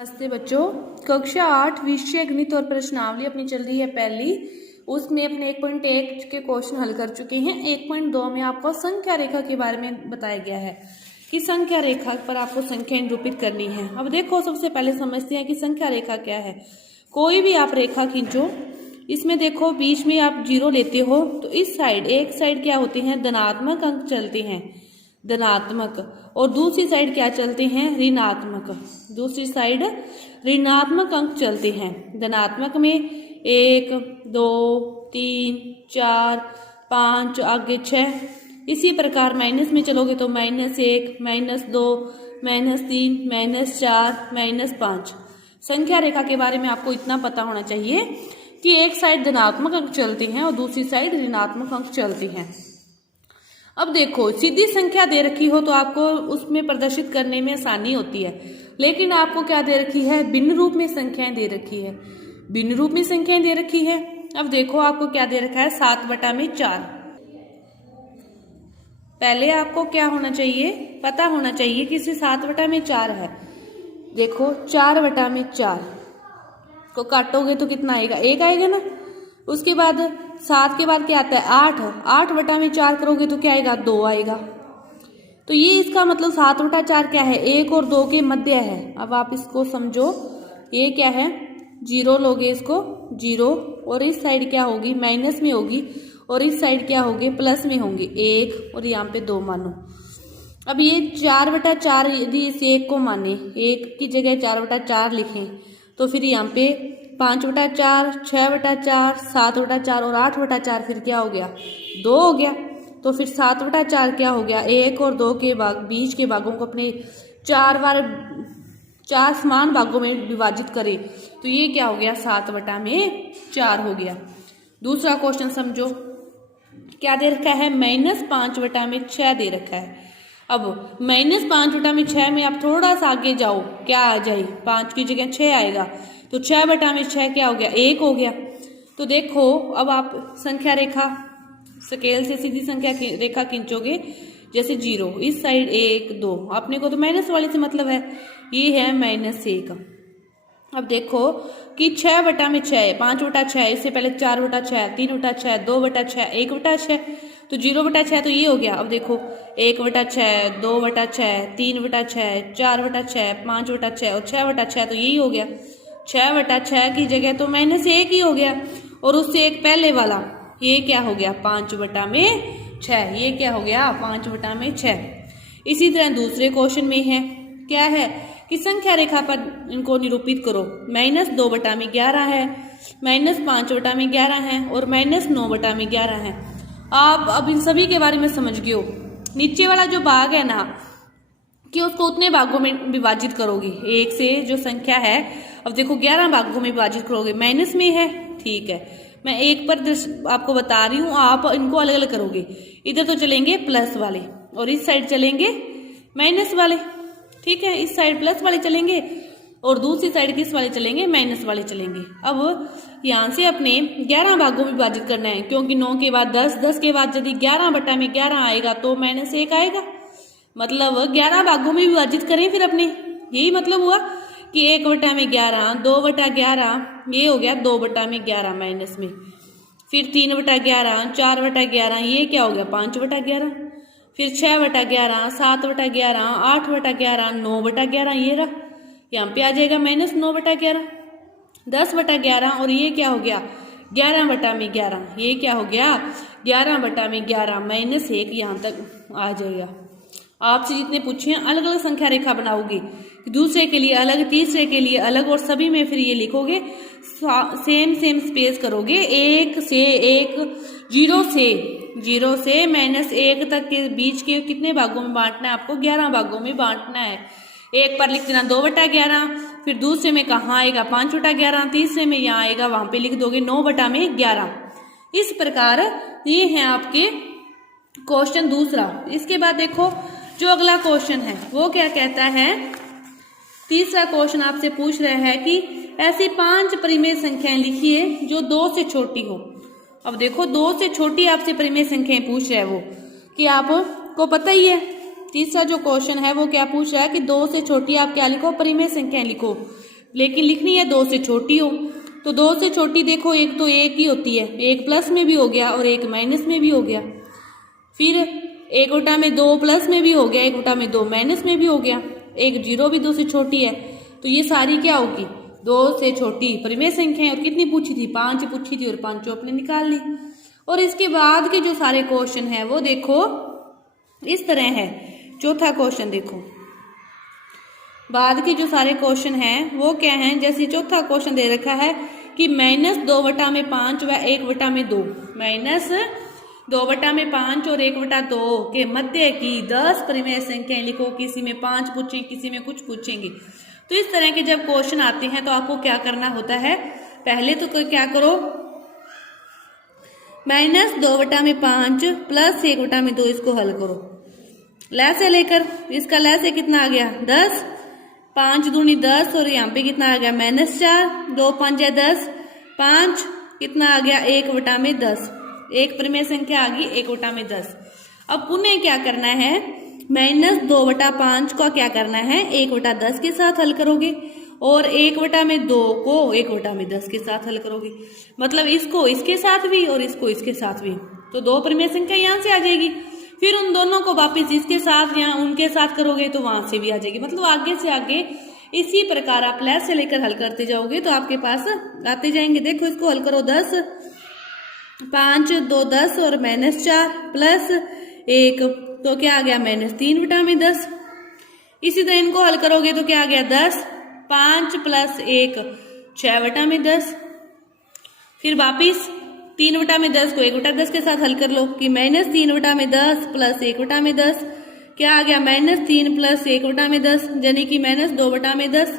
नमस्ते बच्चों, कक्षा 8 विषय गणित और प्रश्नावली अपनी चल रही है पहली। उसमें अपने 1.1 के क्वेश्चन हल कर चुके हैं। 1.2 में आपको संख्या रेखा के बारे में बताया गया है कि संख्या रेखा पर आपको संख्या निरूपित करनी है। अब देखो, सबसे पहले समझते हैं कि संख्या रेखा क्या है। कोई भी आप रेखा खींचो, इसमें देखो बीच में आप 0 लेते हो तो इस साइड एक साइड क्या होते हैं, धनात्मक अंक चलते हैं, धनात्मक, और दूसरी साइड क्या चलते हैं, ऋणात्मक। दूसरी साइड ऋणात्मक अंक चलते हैं। धनात्मक में 1 2 3 4 5 आगे 6। इसी प्रकार माइनस में चलोगे तो -1 -2 -3 -4 -5। संख्या रेखा के बारे में आपको इतना पता होना चाहिए कि एक साइड धनात्मक अंक चलते हैं और दूसरी साइड ऋणात्मक अंक चलते हैं। अब देखो, सीधी संख्या दे रखी हो तो आपको उसमें प्रदर्शित करने में आसानी होती है, लेकिन आपको क्या दे रखी है, भिन्न रूप में संख्याएं दे रखी है। भिन्न रूप में संख्याएं दे रखी है। अब देखो, आपको क्या दे रखा है, 7/4। पहले आपको क्या होना चाहिए, पता होना चाहिए कि इसे 7/4 है। देखो 4/4 को काटोगे तो कितना आएगा, 1 आएगा ना। उसके बाद 7 के बाद क्या आता है, 8। 8/4 करोगे तो क्या आएगा, 2 आएगा। तो ये इसका मतलब 7/4 क्या है, 1 और 2 के मध्य है। अब आप इसको समझो, ये क्या है, 0 लोगे इसको 0, और इस साइड क्या होगी, माइनस में होगी, और इस साइड क्या होगी, प्लस में होंगी, 1 और यहाँ पे 2 मानो। अब ये 4/4 यदि इस 1 को माने, 1 की जगह 4/4 लिखें तो फिर यहाँ पे 5/4 6/4 7/4 और 8/4 फिर क्या हो गया, 2 हो गया। तो फिर 7/4 क्या हो गया, 1 और 2 के बीच के भागों को अपने 4 समान भागों में विभाजित करें तो ये क्या हो गया, 7/4 हो गया। दूसरा क्वेश्चन समझो, क्या दे रखा है, -5/6 दे रखा है। अब -5/6 में आप थोड़ा सा आगे जाओ, क्या आ जाए, 5 की जगह 6 आएगा, तो 6/6 क्या हो गया, 1 हो गया। तो देखो, अब आप संख्या रेखा स्केल से सीधी संख्या रेखा खींचोगे, जैसे 0 इस साइड 1 2, अपने को तो माइनस वाले से मतलब है, ये है -1। अब देखो कि 6/6 5/6, इससे पहले 4/6 3/6 2/6 1/6, तो 0/6 तो ये हो गया। अब देखो 1/6 2/6 3/6 4/6 5/6 और 6/6 तो यही हो गया। 6/6 की जगह तो -1 ही हो गया, और उससे एक पहले वाला ये क्या हो गया, 5/6। ये क्या हो गया, 5/6। इसी तरह दूसरे क्वेश्चन में है, क्या है कि संख्या रेखा पर इनको निरूपित करो। -2/11 है, -5/11 है और -9/11 है। आप अब इन सभी के बारे में समझ गए हो। नीचे वाला जो भाग है ना, कि उसको उतने भागों में विभाजित करोगे, 1 से जो संख्या है, अब देखो 11 भागों में विभाजित करोगे, माइनस में है, ठीक है, मैं एक पर आपको बता रही हूँ, आप इनको अलग अलग करोगे। इधर तो चलेंगे प्लस वाले और इस साइड चलेंगे माइनस वाले, ठीक है, इस साइड प्लस वाले चलेंगे और दूसरी साइड किस वाले चलेंगे, माइनस वाले चलेंगे। अब यहाँ से अपने 11 भागों में विभाजित करना है, क्योंकि 9 के बाद 10, 10 के बाद यदि 11/11 आएगा तो -1 आएगा, मतलब 11 भागों में विभाजित करें फिर अपने, यही मतलब हुआ कि 1/11 2/11, ये हो गया 2/11 माइनस में, फिर 3/11 4/11, ये क्या हो गया, 5/11, फिर 6/11 7/11 8/11 9/11, ये रहा, यहाँ पे आ जाएगा -9/11 10/11, और ये क्या हो गया, 11/11, ये क्या हो गया, 11/11 -1, यहाँ तक आ जाएगा। आपसे जितने पूछे हैं अलग अलग संख्या रेखा बनाओगे, दूसरे के लिए अलग, तीसरे के लिए अलग, और सभी में फिर ये लिखोगे, सेम स्पेस करोगे, 1 से 1 0 से -1 तक के बीच के कितने भागों में बांटना है आपको, 11 भागों में बांटना है। एक पर लिख देना 2/11, फिर दूसरे में कहाँ आएगा 5/11, तीसरे में यहाँ आएगा, वहां पे लिख दोगे 9/11। इस प्रकार ये है आपके क्वेश्चन दूसरा। इसके बाद देखो जो अगला क्वेश्चन है वो क्या कहता है, तीसरा क्वेश्चन आपसे पूछ रहा है कि ऐसी 5 परिमेय संख्याएं लिखिए जो 2 से छोटी हो। अब देखो 2 से छोटी आपसे परिमेय संख्याएं पूछ रहा है वो, कि आपको पता ही है तीसरा जो क्वेश्चन है वो क्या पूछ रहा है कि 2 से छोटी आप क्या लिखो, परिमेय संख्या लिखो, लेकिन लिखनी है 2 से छोटी हो। तो 2 से छोटी देखो, एक तो एक ही होती है, एक प्लस में भी हो गया और एक माइनस में भी हो गया, फिर 1 बटा में 2 प्लस में भी हो गया, 1 बटा में 2 माइनस में भी हो गया, एक 0 भी 2 से छोटी है। तो ये सारी क्या होगी, 2 से छोटी परिमेय संख्या है। और कितनी पूछी थी, 5 पूछी थी और 5 आपने निकाल ली। और इसके बाद के जो सारे क्वेश्चन है वो देखो इस तरह है। चौथा क्वेश्चन देखो, बाद के जो सारे क्वेश्चन हैं वो क्या हैं। जैसे चौथा क्वेश्चन दे रखा है कि -2 बटा में 5 व 1 बटा में 2, -2 बटा में 5 और 1 बटा 2 के मध्य की 10 परिमेय संख्याएं लिखो। किसी में 5 पूछेंगे, किसी में कुछ पूछेंगे। तो इस तरह के जब क्वेश्चन आते हैं तो आपको क्या करना होता है, पहले तो क्या करो, -2 बटा में 5 प्लस 1 बटा में 2 इसको हल करो लैसे लेकर। इसका लैसे कितना आ गया 10, 5 दूनी 10 और यहाँ पे कितना आ गया -4, 2 5 है 10, 5 कितना आ गया 1 बटा में 10, एक परिमेय संख्या आ गई 1 बटा में 10। अब पुनः क्या करना है, -2 बटा 5 का क्या करना है 1 बटा 10 के साथ हल करोगे और 1 बटा में 2 को 1 बटा में 10 के साथ हल करोगे। मतलब इसको इसके साथ भी और इसको इसके साथ भी, तो 2 परिमेय संख्या यहाँ से आ जाएगी। फिर उन दोनों को वापिस इसके साथ या उनके साथ करोगे तो वहां से भी आ जाएगी। मतलब आगे से आगे इसी प्रकार आप लैस से लेकर हल करते जाओगे तो आपके पास आते जाएंगे। देखो इसको हल करो, 10 5 2 10 और -4 प्लस 1 तो क्या आ गया -3 बटा में 10। इसी तरह इनको हल करोगे तो क्या आ गया 10, 5 प्लस 1 6 बटा में 10। फिर वापिस 3 बटा में 10 को 1 बटा 10 के साथ हल कर लो कि -3 बटा में 10 प्लस 1 बटा में 10 क्या आ गया -3 प्लस 1 बटा में 10 यानी कि -2 बटा में 10।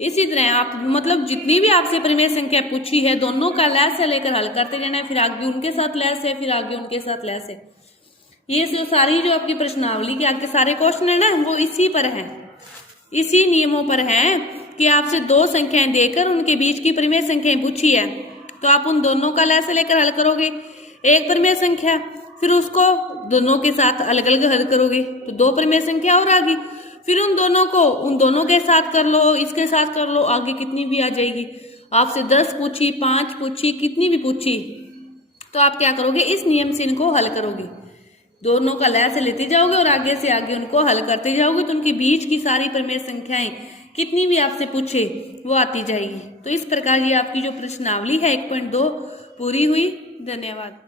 इसी तरह आप मतलब जितनी भी आपसे परिमेय संख्या पूछी है दोनों का लैस से लेकर हल करते जाना है। फिर आगे उनके साथ लैस है, फिर आगे उनके साथ लैस है। ये जो सारी जो आपकी प्रश्नावली के आगे सारे क्वेश्चन है ना वो इसी पर है, इसी नियमों पर है कि आपसे 2 संख्याएं देकर उनके बीच की परिमेय संख्याएं पूछी है तो आप उन दोनों का लैस लेकर हल करोगे एक परिमेय संख्या, फिर उसको दोनों के साथ अलग अलग हल करोगे तो 2 परिमेय संख्या और आ गई। फिर उन दोनों के साथ कर लो, इसके साथ कर लो, आगे कितनी भी आ जाएगी। आपसे 10 पूछी, 5 पूछी, कितनी भी पूछी तो आप क्या करोगे, इस नियम से इनको हल करोगे। दोनों का लैस लेते जाओगे और आगे से आगे उनको हल करते जाओगे तो उनके बीच की सारी परिमेय संख्याएं कितनी भी आपसे पूछे वो आती जाएगी। तो इस प्रकार ये आपकी जो प्रश्नावली है 1.2 पूरी हुई। धन्यवाद।